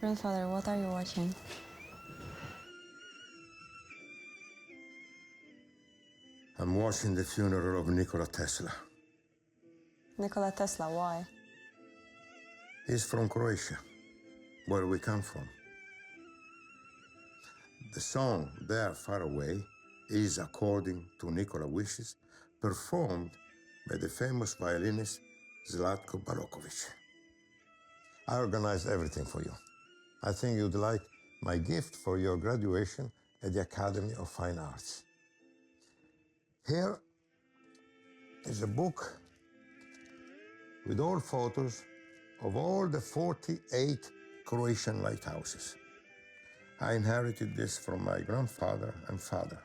Grandfather, what are you watching? I'm watching the funeral of Nikola Tesla. Nikola Tesla, why? He's from Croatia, where we come from. The song, There Far Away, is, according to Nikola's wishes, performed by the famous violinist Zlatko Balokovic. I organized everything for you. I think you'd like my gift for your graduation at the Academy of Fine Arts. Here is a book with all photos of all the 48 Croatian lighthouses. I inherited this from my grandfather and father.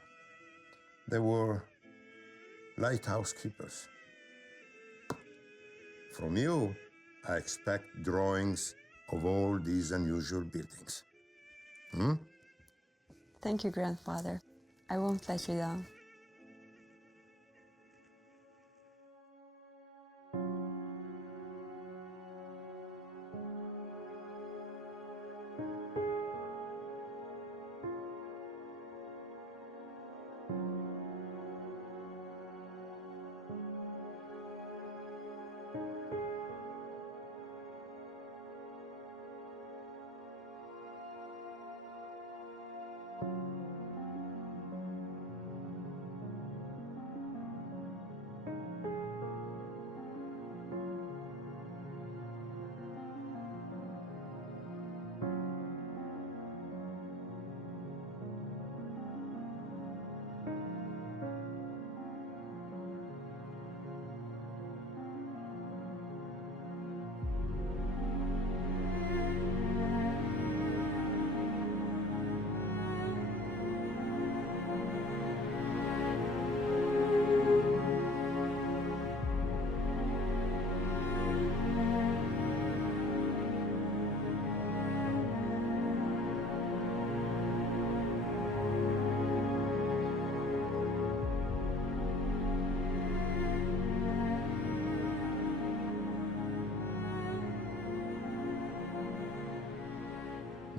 They were lighthouse keepers. From you, I expect drawings of all these unusual buildings. Thank you, Grandfather. I won't let you down.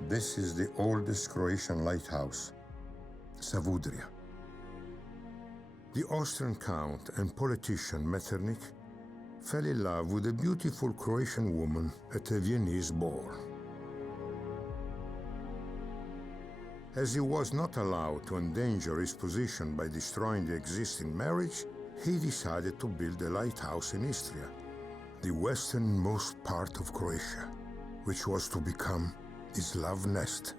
This is the oldest Croatian lighthouse, Savudrija. The Austrian count and politician Metternich fell in love with a beautiful Croatian woman at a Viennese ball. As he was not allowed to endanger his position by destroying the existing marriage, he decided to build a lighthouse in Istria, the westernmost part of Croatia, which was to become his love nest.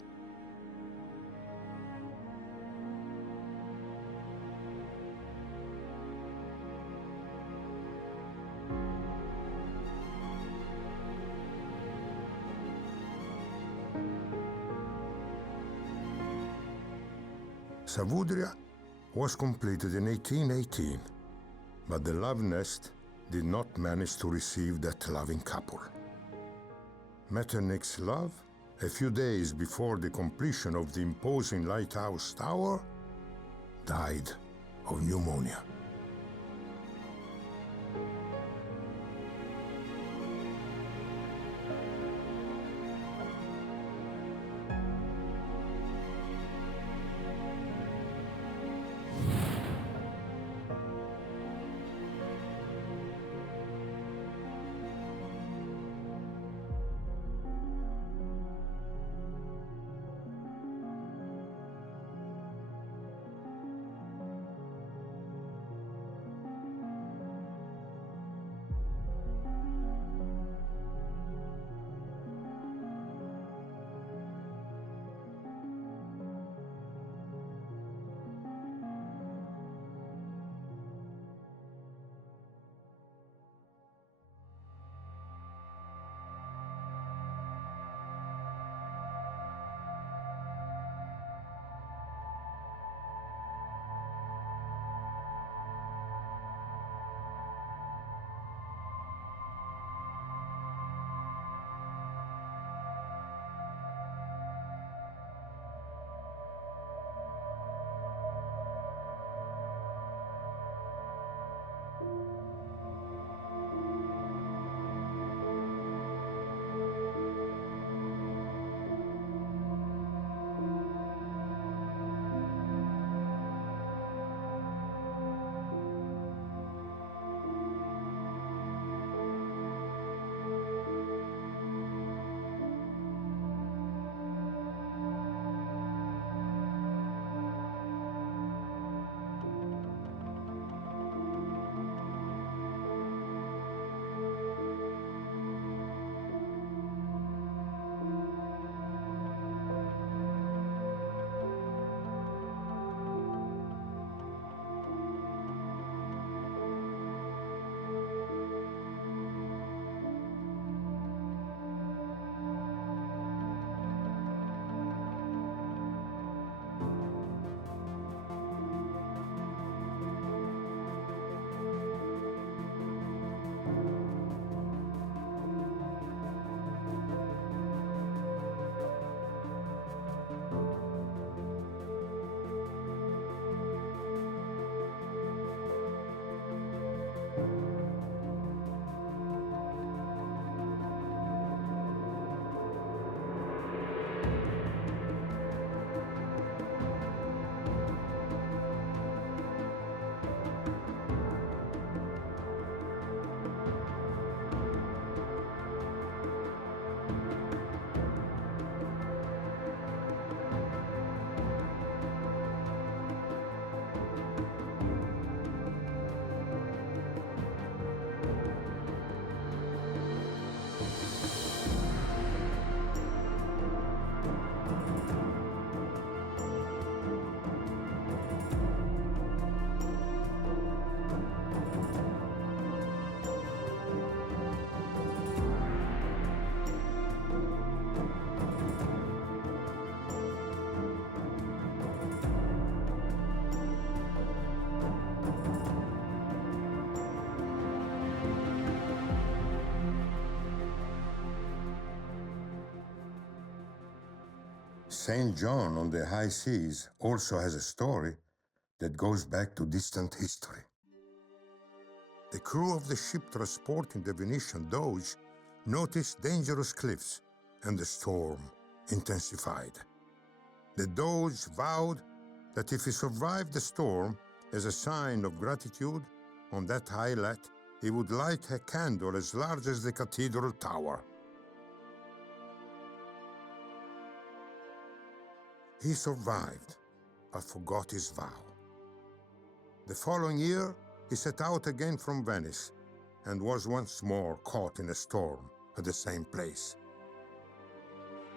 Savudrija was completed in 1818, but the love nest did not manage to receive that loving couple. Metternich's love, a few days before the completion of the imposing lighthouse tower, died of pneumonia. St. John on the high seas also has a story that goes back to distant history. The crew of the ship transporting the Venetian Doge noticed dangerous cliffs, and the storm intensified. The Doge vowed that if he survived the storm, as a sign of gratitude, on that islet, he would light a candle as large as the cathedral tower. He survived, but forgot his vow. The following year, he set out again from Venice and was once more caught in a storm at the same place.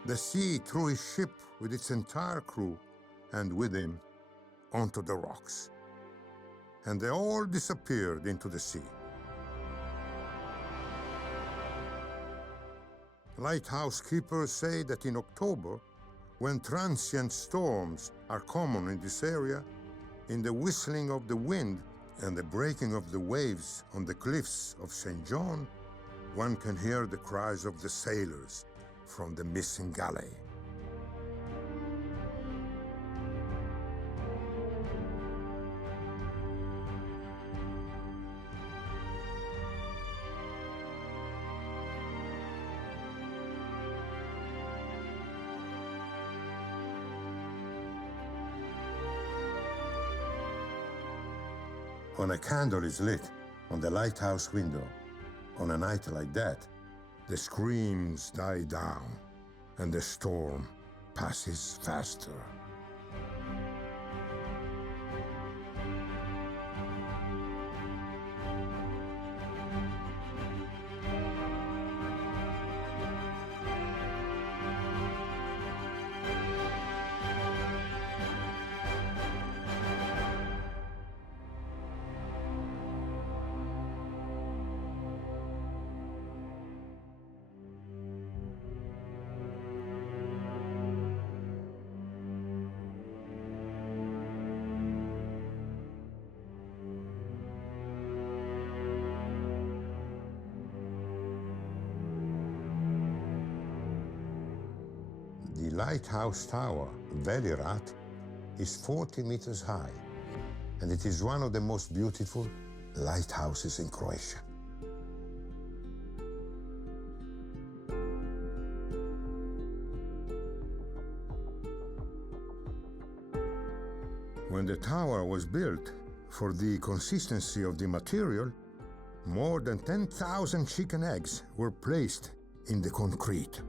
The sea threw his ship with its entire crew and with him onto the rocks, and they all disappeared into the sea. Lighthouse keepers say that in October, when transient storms are common in this area, in the whistling of the wind and the breaking of the waves on the cliffs of St. John, one can hear the cries of the sailors from the missing galley. When a candle is lit on the lighthouse window, on a night like that, the screams die down and the storm passes faster. The lighthouse tower, Velirat, is 40 meters high, and it is one of the most beautiful lighthouses in Croatia. When the tower was built, for the consistency of the material, more than 10,000 chicken eggs were placed in the concrete.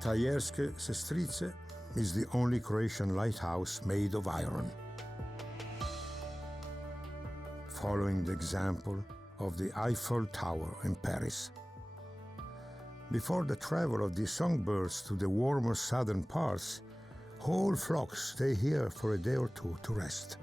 Tajerske Sestrice is the only Croatian lighthouse made of iron, following the example of the Eiffel Tower in Paris. Before the travel of these songbirds to the warmer southern parts, whole flocks stay here for a day or two to rest.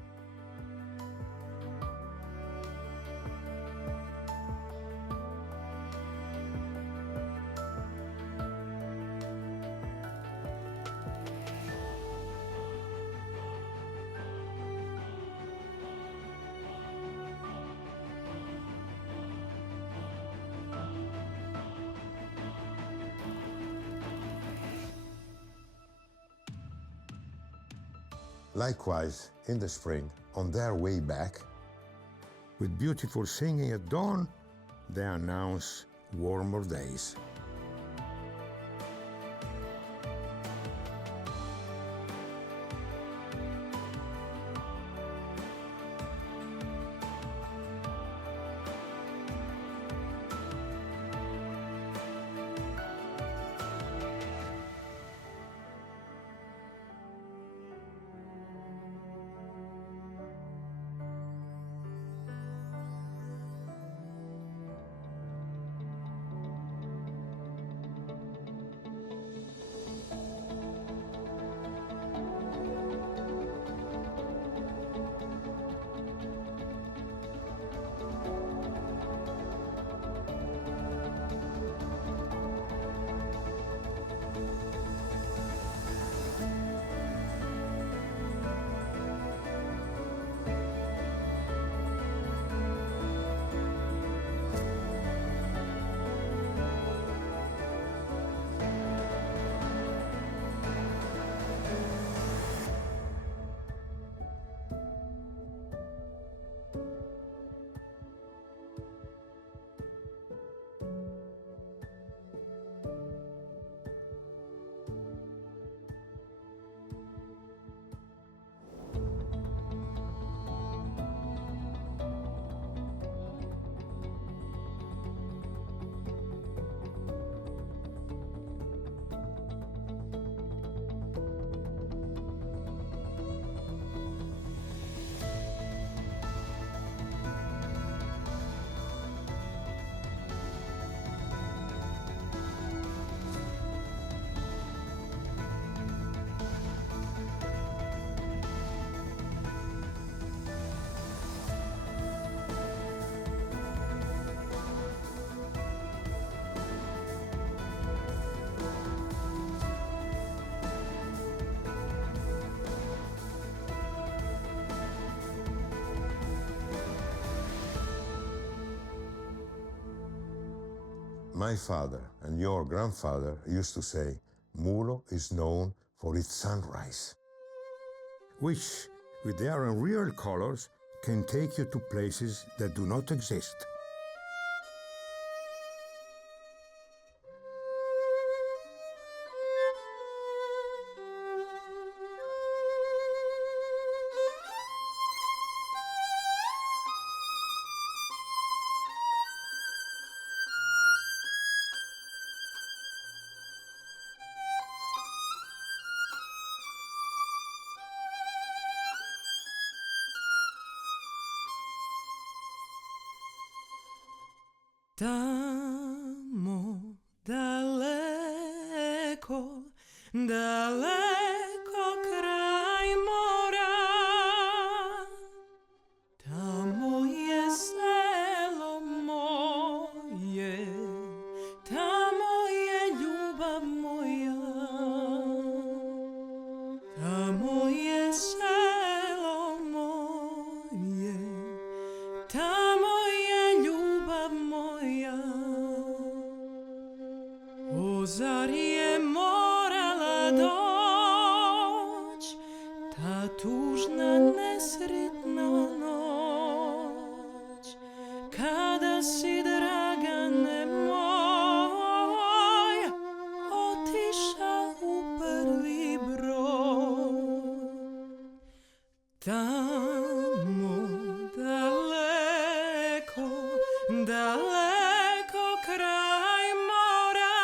Likewise, in the spring, on their way back, with beautiful singing at dawn, they announce warmer days. My father and your grandfather used to say, Mulo is known for its sunrise, which, with their unreal colors, can take you to places that do not exist. Tamo daleko, daleko kraj mora, tamo je selo moje, tamo je ljubav moja, tamo je selo moje, tamo je ljubav moja. O, zar je morala doć ta tužna nesretna noć, kada si, Dragane moj, otišao u prvi broj. Tamo daleko, daleko kraj mora,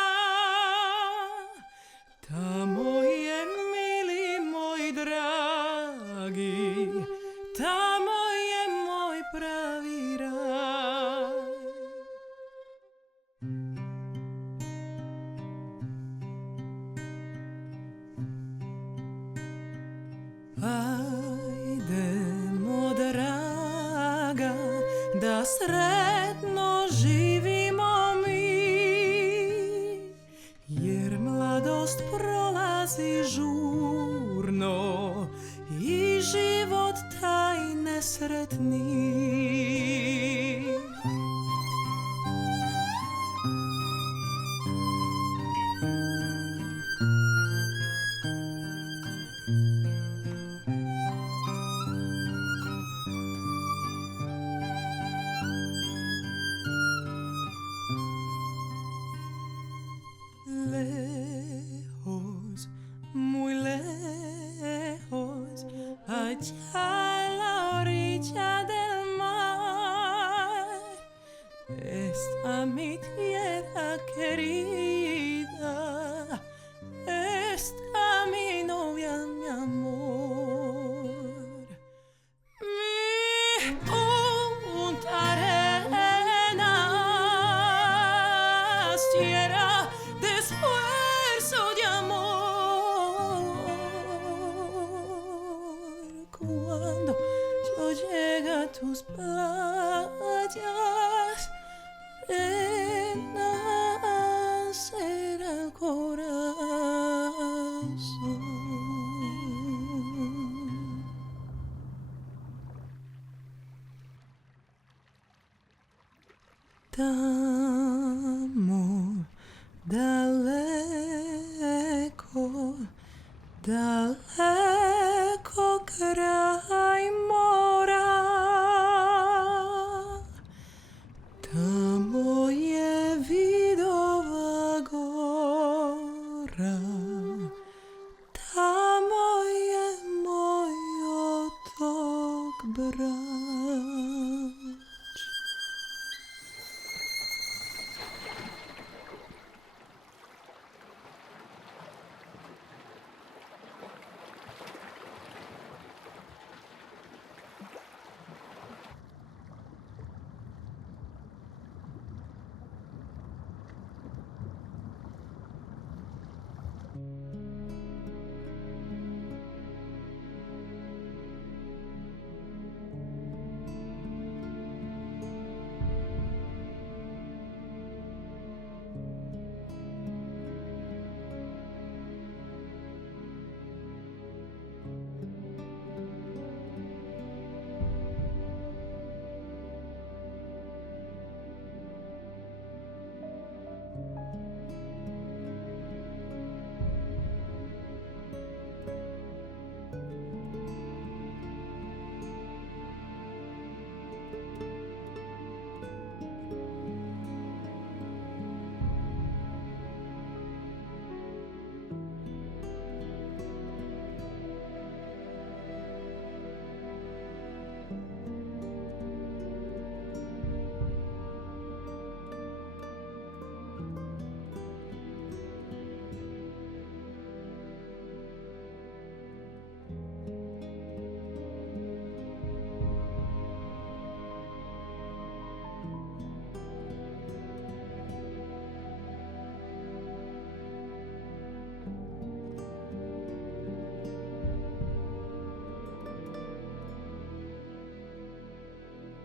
esta mi tierra querida, esta mi novia, mi amor. Mi punta arenas, tierra de esfuerzo, de amor. Cuando yo llegue a tus playas, renacerá el corazón. Tamo daleko, daleko kraj mora. Tamo je vidova gora, tamo je moj otok Brač.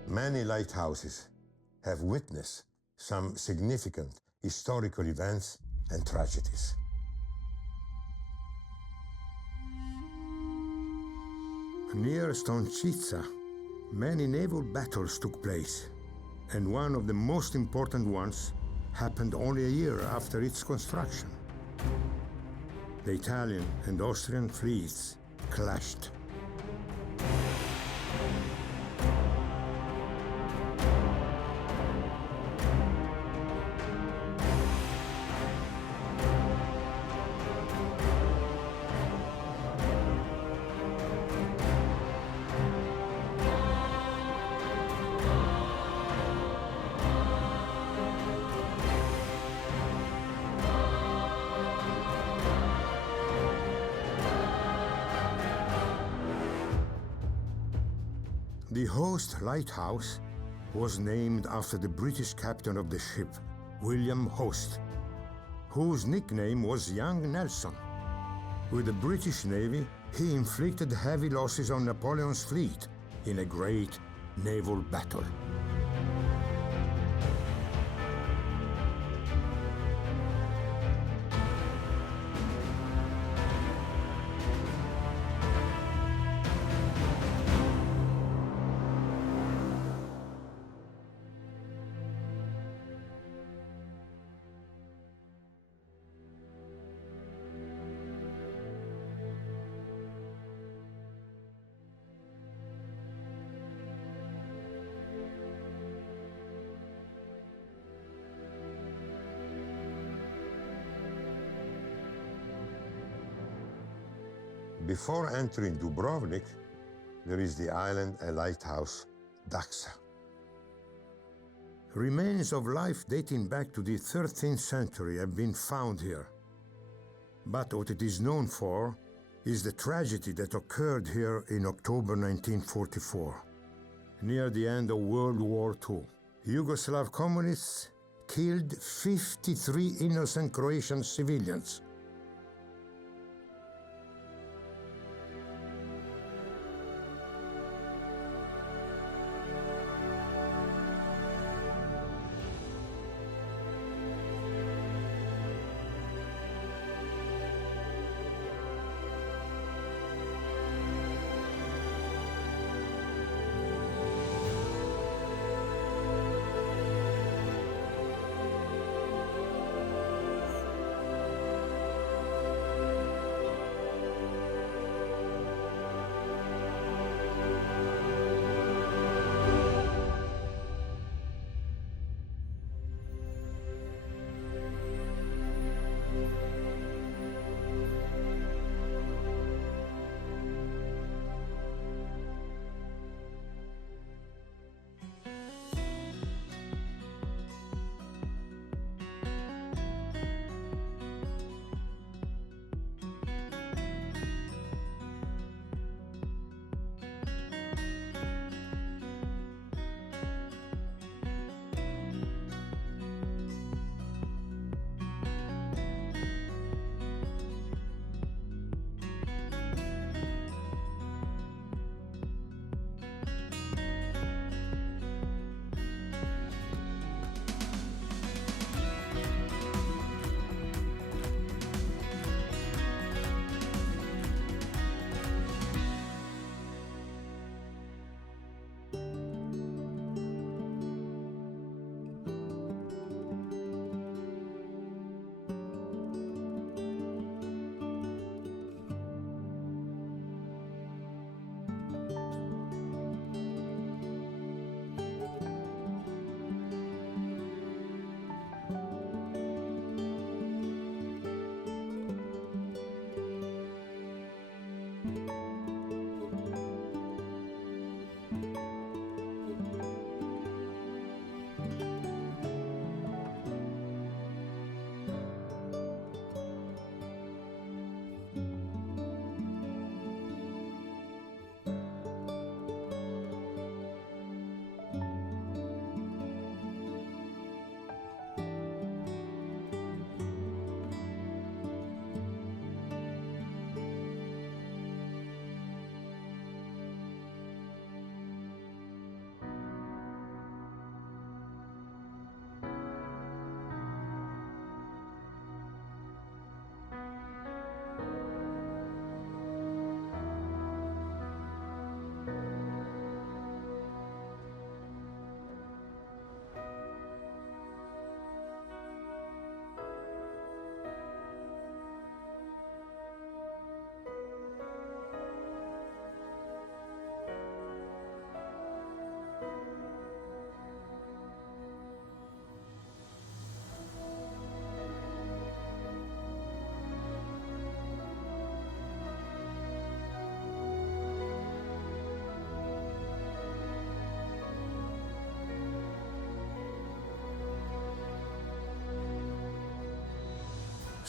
Many lighthouses have witnessed some significant historical events and tragedies. Near Stončica, many naval battles took place, and one of the most important ones happened only a year after its construction. The Italian and Austrian fleets clashed. The Host Lighthouse was named after the British captain of the ship, William Host, whose nickname was Young Nelson. With the British Navy, he inflicted heavy losses on Napoleon's fleet in a great naval battle. Before entering Dubrovnik, there is the island and lighthouse Daxa. Remains of life dating back to the 13th century have been found here. But what it is known for is the tragedy that occurred here in October 1944, near the end of World War II. Yugoslav communists killed 53 innocent Croatian civilians.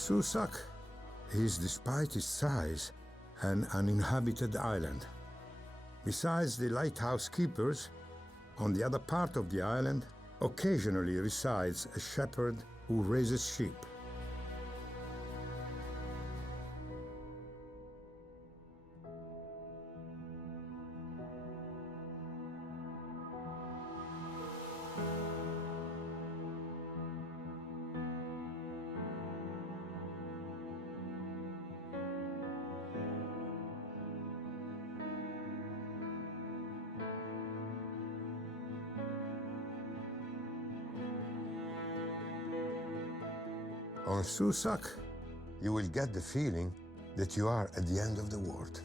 Susak is, despite its size, an uninhabited island. Besides the lighthouse keepers, on the other part of the island occasionally resides a shepherd who raises sheep. On Susak, you will get the feeling that you are at the end of the world.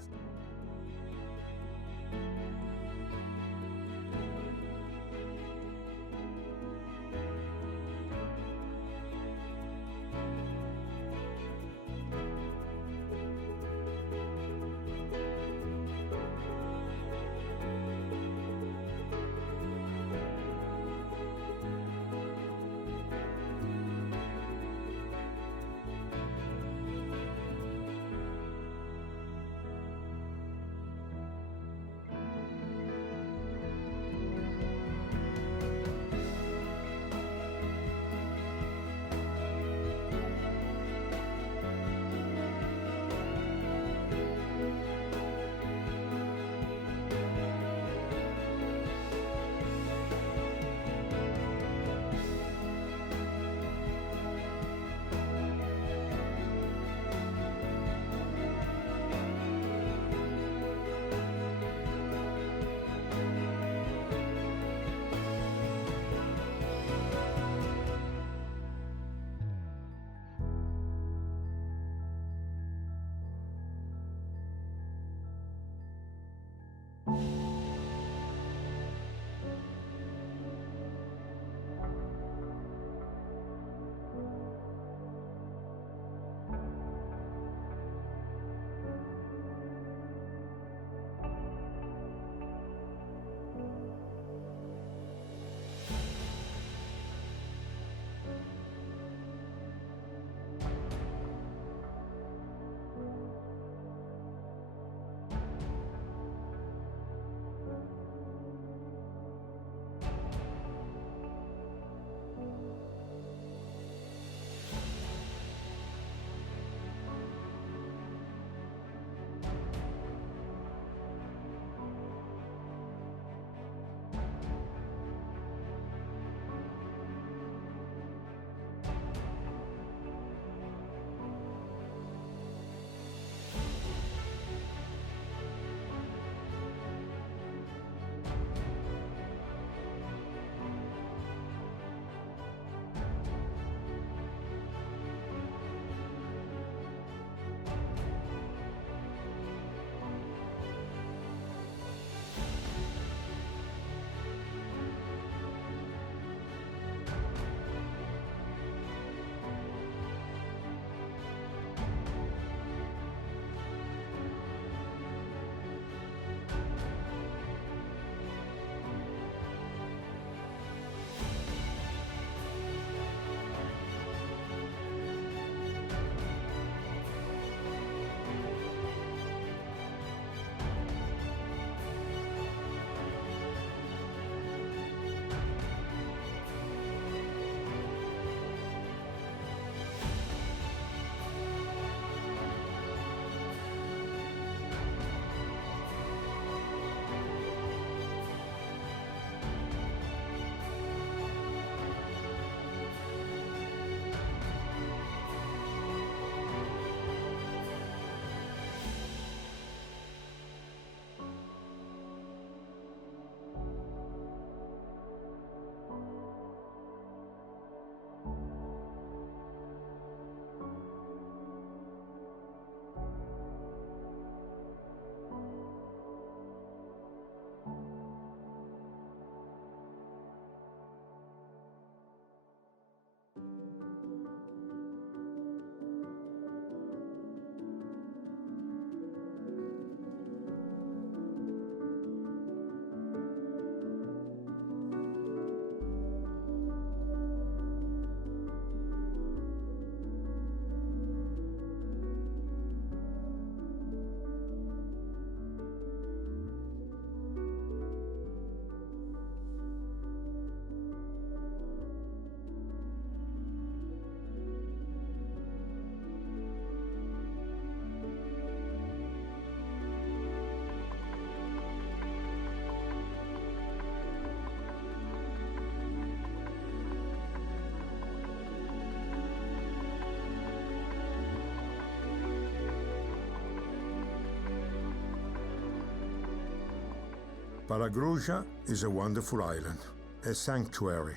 Palagruja is a wonderful island, a sanctuary.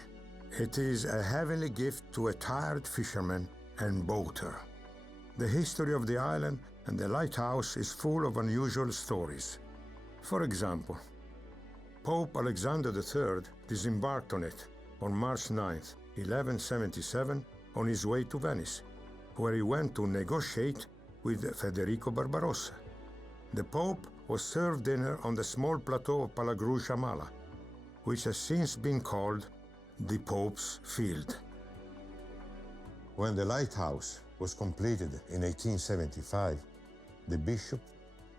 It is a heavenly gift to a tired fisherman and boater. The history of the island and the lighthouse is full of unusual stories. For example, Pope Alexander III disembarked on it on March 9, 1177, on his way to Venice, where he went to negotiate with Federico Barbarossa. The Pope was served dinner on the small plateau of Palagruja Mala, which has since been called the Pope's Field. When the lighthouse was completed in 1875, the bishop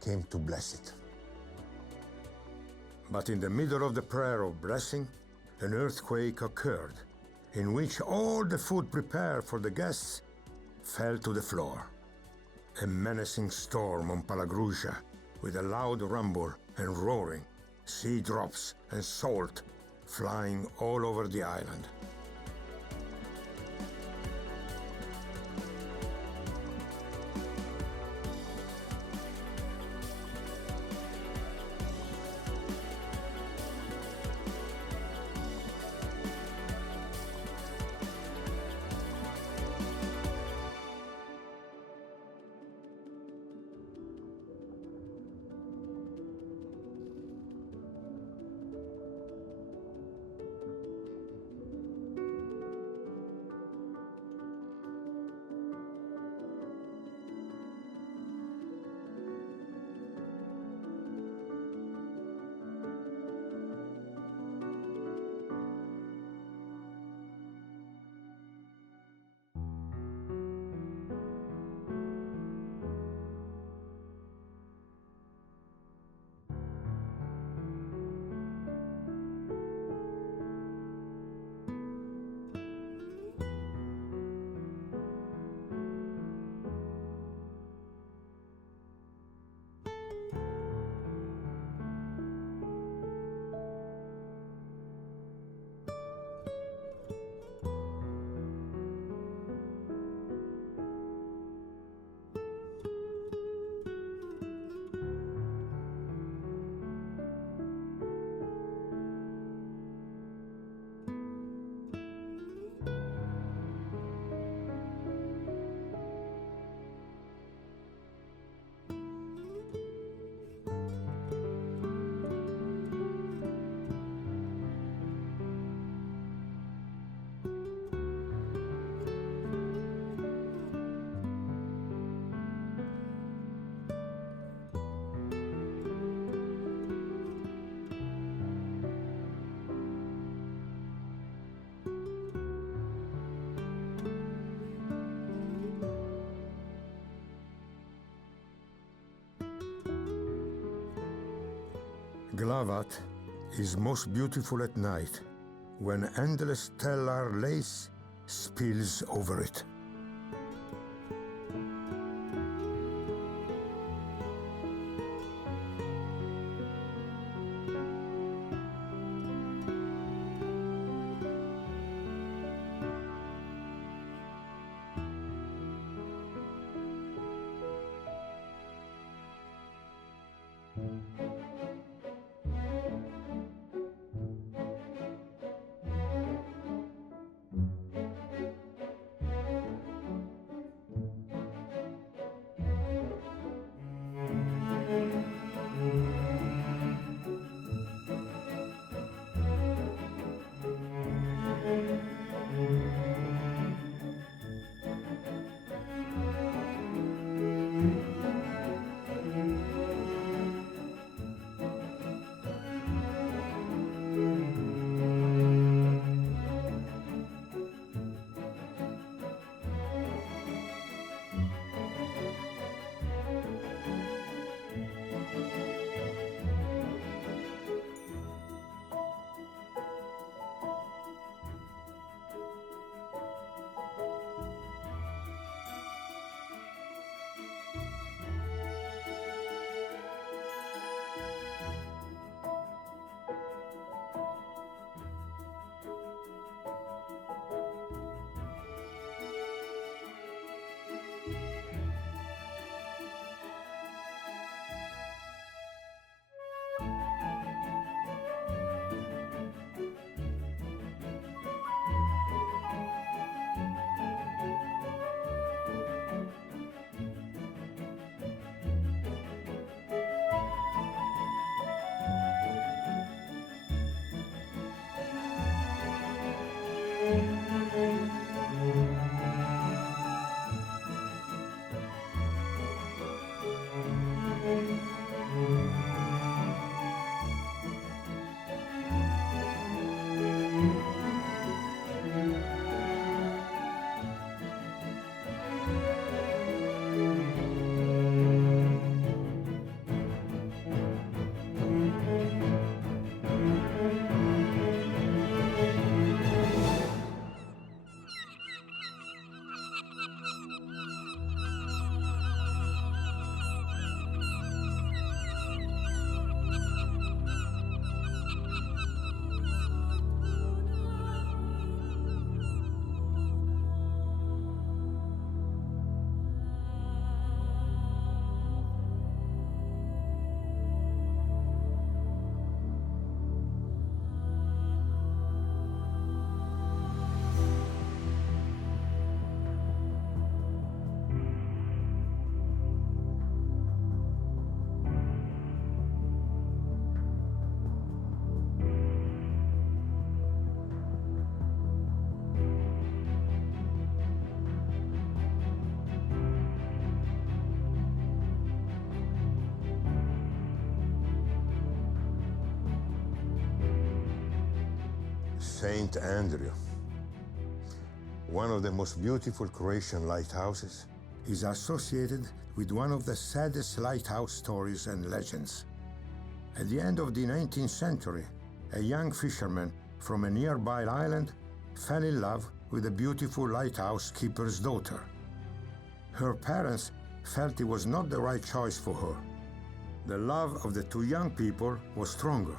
came to bless it. But in the middle of the prayer of blessing, an earthquake occurred, in which all the food prepared for the guests fell to the floor. A menacing storm on Palagruja, with a loud rumble and roaring, sea drops and salt flying all over the island. Glavat is most beautiful at night, when endless stellar lace spills over it. Saint Andrew, one of the most beautiful Croatian lighthouses, is associated with one of the saddest lighthouse stories and legends. At the end of the 19th century, a young fisherman from a nearby island fell in love with a beautiful lighthouse keeper's daughter. Her parents felt it was not the right choice for her. The love of the two young people was stronger,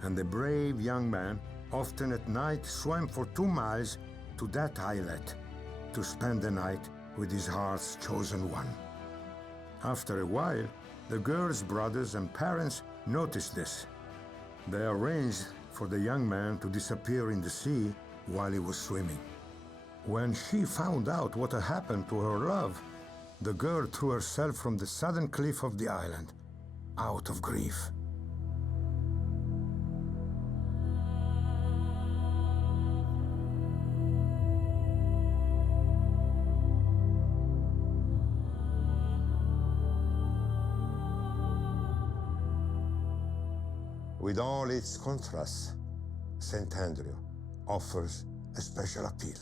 and the brave young man often at night swam for 2 miles to that islet to spend the night with his heart's chosen one. After a while, the girl's brothers and parents noticed this. They arranged for the young man to disappear in the sea while he was swimming. When she found out what had happened to her love, the girl threw herself from the southern cliff of the island, out of grief. With all its contrasts, St. Andrew offers a special appeal.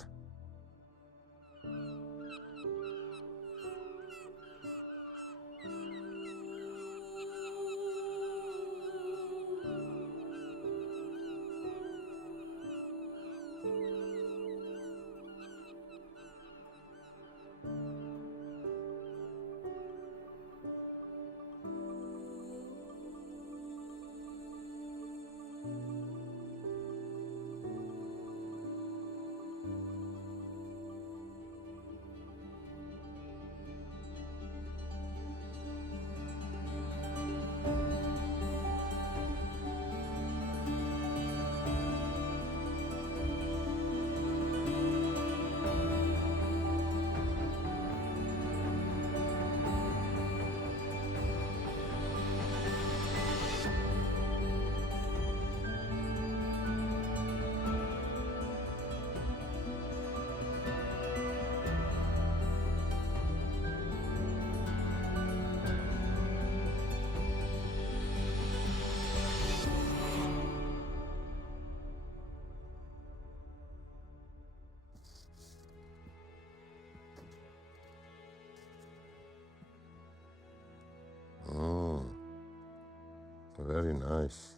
Very nice.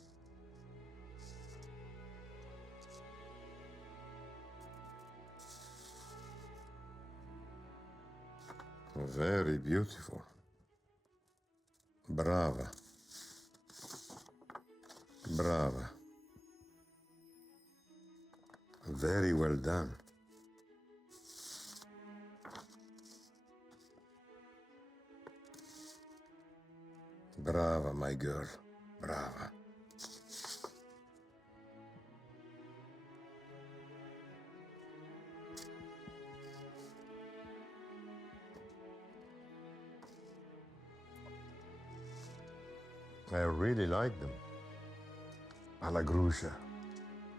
Very beautiful. Brava. Brava. Very well done. Brava, my girl. Brava. I really like them. Alla Grusha.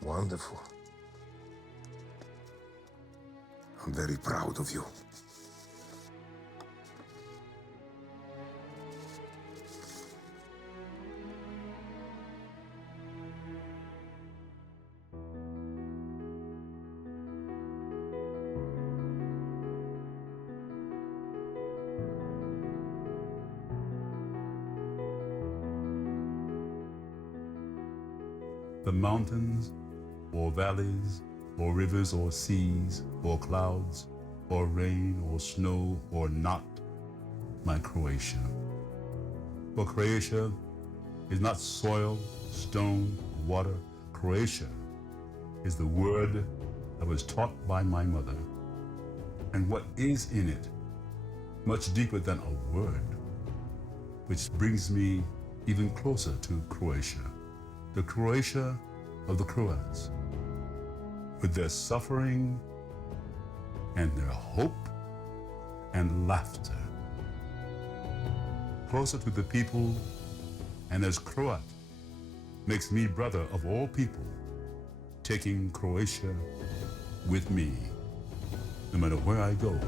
Wonderful. I'm very proud of you. The mountains, or valleys, or rivers, or seas, or clouds, or rain, or snow, or not, my Croatia. For Croatia is not soil, stone, water. Croatia is the word that was taught by my mother, and what is in it, much deeper than a word, which brings me even closer to Croatia. The Croatia of the Croats, with their suffering and their hope and laughter. Closer to the people, and as Croat makes me brother of all people, taking Croatia with me, no matter where I go.